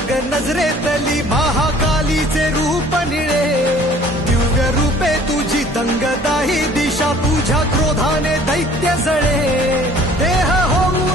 मग नजरेतली महाकालीचे रूप निळे दिव्य रूपे तुझी दंगदाही दिशा तुझ्या क्रोधाने दैत्य जळे देह होऊ